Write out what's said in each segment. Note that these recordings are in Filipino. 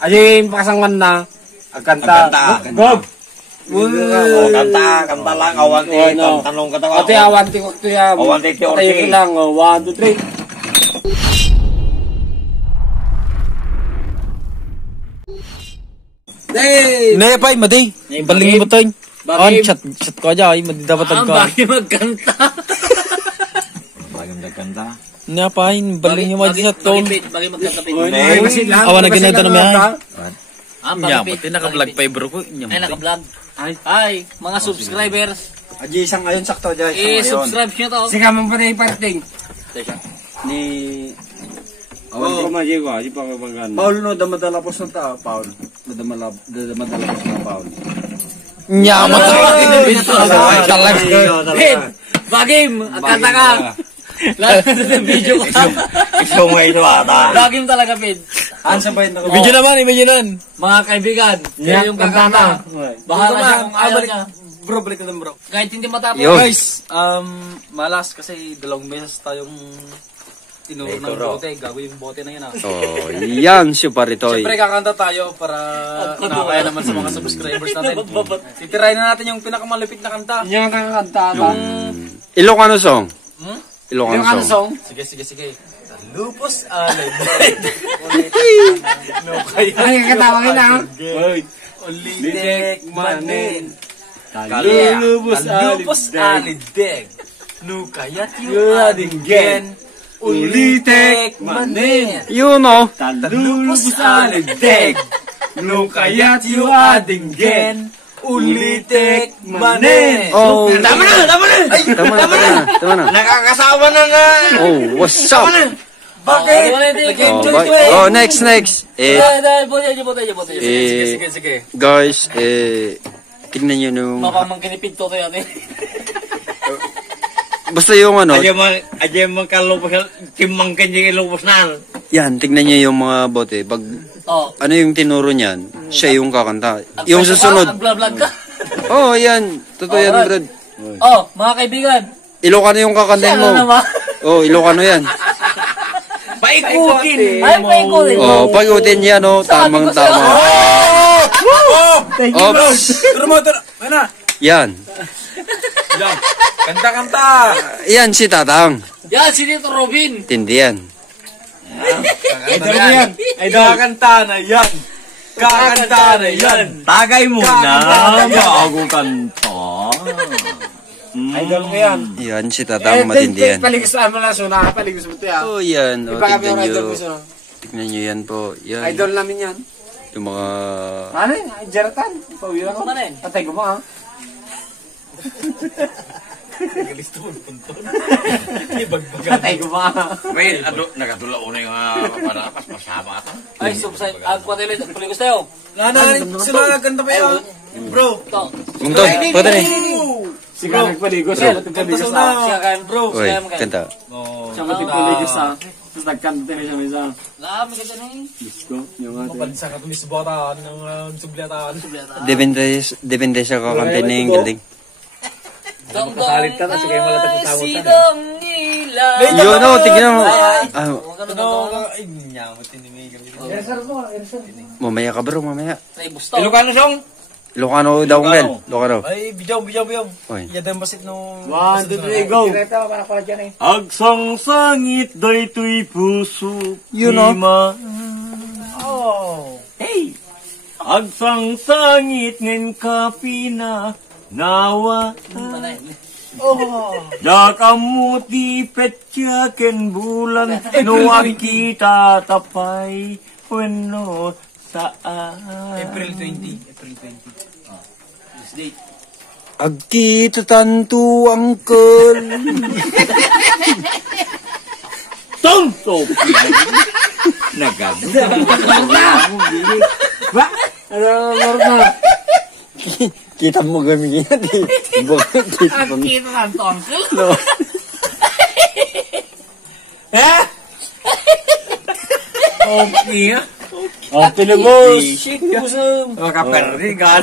Ay, pakasangman na. Agkanta. Gob! Kanta lang. Awan tanong ka tawa. Ate, awan ti waktu ya. Awan ti orti. Tayo lang. 1, 2, 3. Hey! Nepay, madi. Baling mo to. On, shot ko aja. Ay, madi dapat Ang ka. bagay magkanta. Bagay magkanta. Nepay, baling mo madi shot to. Bagay magkanta. Awan na ginanta na miya. Nya, Nyamot, naka-vlog pa bro ko. Ay, naka-vlog. Ay, mga subscribers. Aji isang ayon sakto dyan. I-subscribe nyo to. Sige, man pa na iparting. Ni... Awan ko maji ko. Di pa maganda. Paul no, damadalapos ng tao. Paul. Damadalapos ng Paul. Nyamot. Talaga. Bagay, kanta ka. Lahat sa video ko. Ikaw nga ito ata. Bagay talaga, Pid. Ansa ba yung Video naman, video nun. Mga kaibigan, siya yung kakanta. Bahala siya kung ayaw niya. Bro, balik na bro. Kahit hindi matapos. Guys, malas kasi dalawang beses tayong tinuro ng bote. Gagawin yung bote na yun ah. Oh, yan si Paritoy. Siyempre kakanta tayo para nakakaya naman sa mga subscribers natin. Titirahin na natin yung pinakamalupit na kanta. Yan ang kakanta. Yung... Ilocano song. Ilocano song. Sige. Lupos alay. No Ay, kakatawagin na. Ulitek manin. Lupos alideg. No kayat yung adingen. Ulitek manin. Yun o. Lupos alideg. No kayat yung adingen. Ulitek manin. Oh, Tama na. Nakakasawa na na. Oh, what's up? Bakit? Oh, next. Bote. Sige. Guys, tignan nyo nung... Mapamangkinipid to yan eh. Basta yung ano... Aja mang kalupos, timang kanyang ilupos na. Yan, tignan nyo yung mga bote. Pag Oh. ano yung tinuro niyan, siya yung kakanta. Yung susunod... Nag-vlog ka. Oh, yan. Totoo yan, Brad. Oh, mga kaibigan. Ilocano yung kakantahin mo. Ano naman? Oh, Ilocano yan. Paikutin. Ay, paikutin. Oh, pag-utin yan, oh. Tamang tama. Thank you, bro. Turo. Mana? Yan. Kanta. Yan si Tatang. Yan, si Tito Robin. Tindi yan. Kakanta na yan. Tagay mo na. Bago kanta. Idol ko yan. Yan si Tatang matindi yan. Paligosan mo lang, so nakapaligus mo ito yan. Oh, yan. Oh, Iba kami tignan yung idol nyo. ko so. Tignan nyo yan po. Yan. Idol namin yan. Yung mga... Ano yun? Jaratan. Pawira ko. Ano yun? Patay ko mo ha. Patay ko mo ha. May nagatulao na yung parapas masama ata. Ay, subscribe. Pwede paligos tayo. Sila kanta pa yun. Bro. Ito. Munto, pwede na. Sige, nagpaligos ha. Nagpaligos ha. Siya kayo, bro. Uy, Siya kayo. kanta. Siya matipaligos ha. Tapos nagkanta na siya may isa. Lami ka dyan eh. Disco. Yung ate. Bansa ka tumis bota ng sublyataan. Depende sa kakanta ng galing. Pasalit ka na, sige malatag sa sidong ilaw. Yun o, tignan mo. Ay, nyamot tinimig. Mamaya ka bro, mamaya. Sa ibusto. Ilocano song? Ilocano daw ngel. Ilocano. Ay, bijong. Oy. Yadan basit no... 1, 2, 3, go! Agsang sangit daytoy puso. Yun o. Oh. Hey! Agsang sangit ngen kapina nawa. Jakamuti petya ken bulan nuwag kita tapay wenno saan. April 20. This date. Agkita tanto angkel. Tonto! Nagagawa. Ba? Ano, Lorna? Kita mo gamitin natin. Ang kita ng tongkel. No. Okay. Oh, pinagos. Makaperdigan.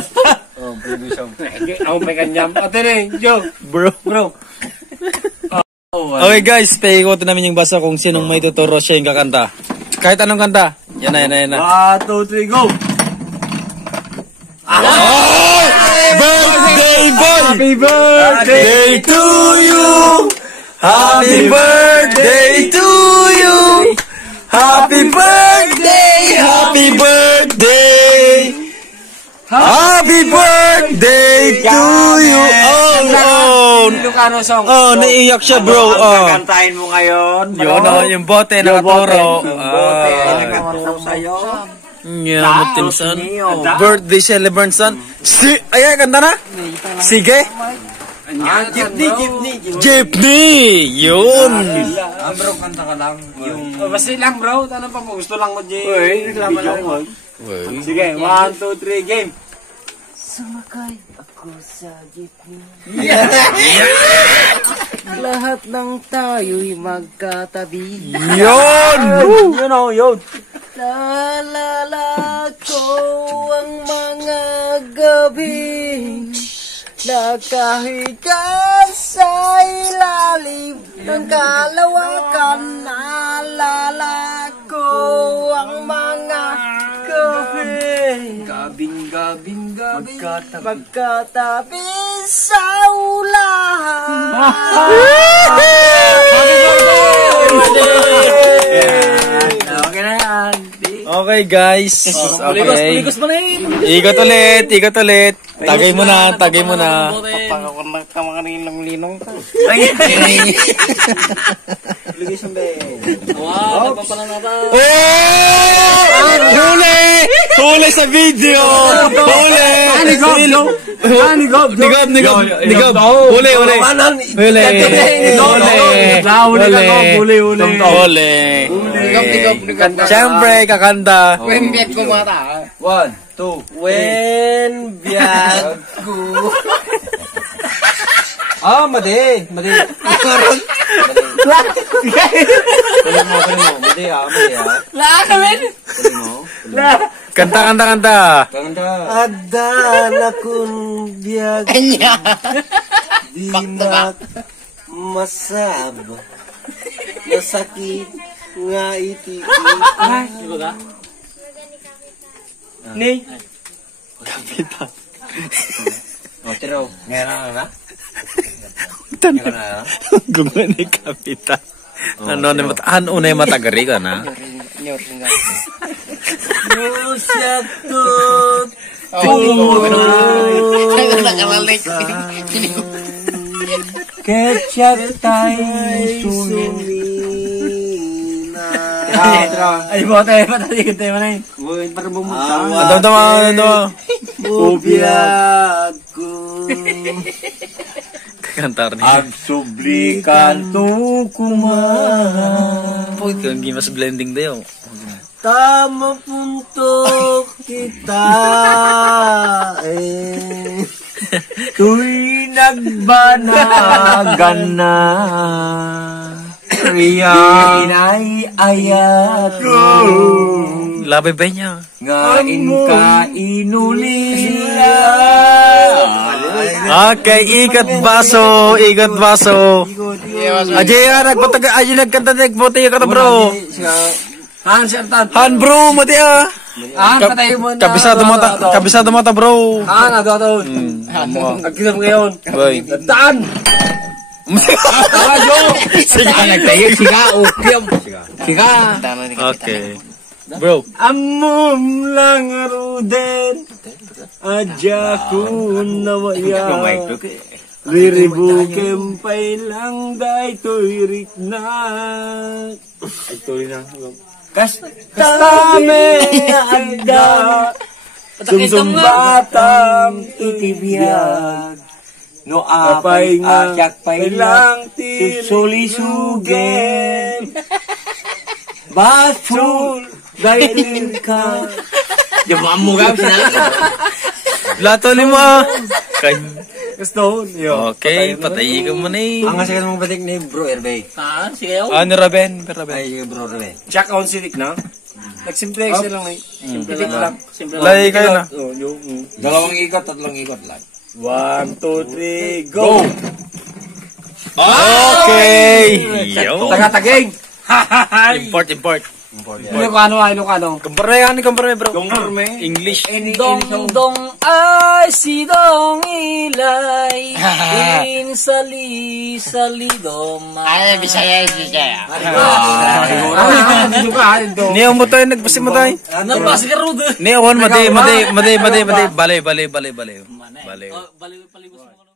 Oh, pinagos. Ako may kanyam. Ate na Joe. Bro. Okay guys, paikutin namin yung basa kung sinong may tuturo siya yung kakanta. Kahit anong kanta. Yan na. 1, 2, 3, go! Birthday boy! Happy birthday to you! Happy birthday to you! Happy birthday! Happy birthday! Happy birthday to you! Ilocano song. Oh, naiiyak siya, bro. Kakantahin mo ngayon. Yun, yung bote nakaturo. Yung bote ay nakaturo sa'yo. Yeah, matinsan. Birthday celebration. Ay, ganda na. Sige. Jeepney. Yun. Bro, kanta ka lang. Yung... Basta lang bro. Tanong pa mo. Gusto lang mo, Jay. Uy, reklamo lang mo. Sige, 1, 2, 3, game. Sumakay ako sa jeepney. Lahat ng tayo'y magkatabi. Yun. Yun. Naalala ko ang mga gabi nakahiga sa ilalim ng kalawakan. Naalala ko ang mga gabi magkatabi sa ulan. Okay na yan. Okay, guys. Okay. Ligos mo na yun. Ikot ulit. Tagay mo na. Pagkakunak ka mga linong-linong ka. Wow, nagpapalang na ba? Huli sa video! Huli! Nigob. Huli! Siyempre, kakanta. When biyat ko mata. 1, 2, When biyat ko. Madi. Madi Kanta. Kanta. Adana kun biyag di masab nasakit nga iti. Ni. Tiraw. Ngayon na. Gumawa ni Kapitan. Ano na yung matagari ka na? Nusyakot Ketchup tayo sumina. Ay, bote. Patalikod tayo man eh. Para bumunta. Ano? Ubiyag ko Kantar niya. Absublikan to kumahan. Po, hindi mas blending dayo. tama punto kita Tu'y nagbanagan na Inay-ayat ko Labi ba niya? Ngain ka inulila Okay, ikat baso. Ajay, nagkanta nagbote ka na bro. Han bro, mati patay mo na kabisado mo ta bro. Nagato Nagkita mo ngayon Boy. Daan Sige, nagtayo Siga, okay. Bro. Amom lang ruden Adya kun nawaya Liribukem pay lang day to'y riknat Ay tuloy na Kastame agda Sumsumbatang itibiyag No apay nga pay lang sulisugen Basul Dahil ka Diyan mo ka Lato ni mo Gusto Okay, patay ka mo na Ang nga mong batik ni Bro Erbay. Sige ako. Ano Raben? Ay, Bro Erbay. Check on silik na Nagsimple lang eh Simple lang Lay kayo na. Dalawang ikot, tatlong ikot lang. 1, 2, 3, go! Okay. Yo. Taga-taging! Import. Ilocano. Kumpare yan, kumpare bro. Kumpare. English. Dong ay sidong ilay. Sali dom. Ay, Bisaya. Dito ka, dito. Niyo mo tayo, nagpasi mo tayo. Napas ka rudo. Niyo, made. Bale. Bali, paligos mo.